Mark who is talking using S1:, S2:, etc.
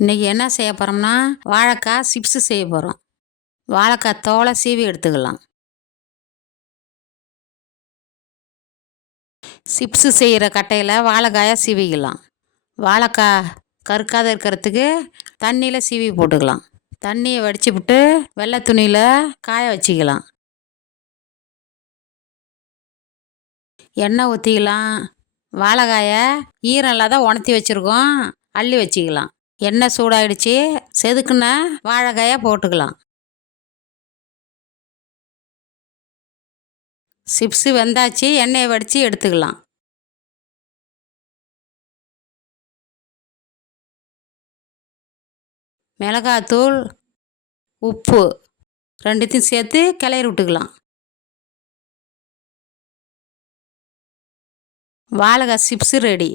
S1: இன்றைக்கி என்ன செய்ய போகிறோம்னா வாழைக்காய் சிப்ஸு செய்ய போகிறோம் வாழைக்காய் தோலை சீவி எடுத்துக்கலாம். சிப்ஸு செய்கிற கட்டையில் வாழைக்காயை சீவிக்கலாம். வாழைக்காய் கருக்காத இருக்கிறதுக்கு தண்ணியில் சீவி போட்டுக்கலாம். தண்ணியை வடித்து விட்டு வெள்ளை துணியில் காய வச்சுக்கலாம். எண்ணெய் ஊற்றிக்கலாம் வாழைக்காயை ஈரம் இல்லாத உணர்த்தி வச்சுருக்கோம். அள்ளி வச்சுக்கலாம். எண்ணெய் சூடாயிடுச்சு. செதுக்குனா வாழைக்காயை போட்டுக்கலாம். சிப்ஸு வெந்தாச்சு எண்ணெயை வடித்து எடுத்துக்கலாம். மிளகாத்தூள் உப்பு ரெண்டுத்தையும் சேர்த்து கிளறி விட்டுக்கலாம். வாழைக்காய் சிப்ஸு ரெடி.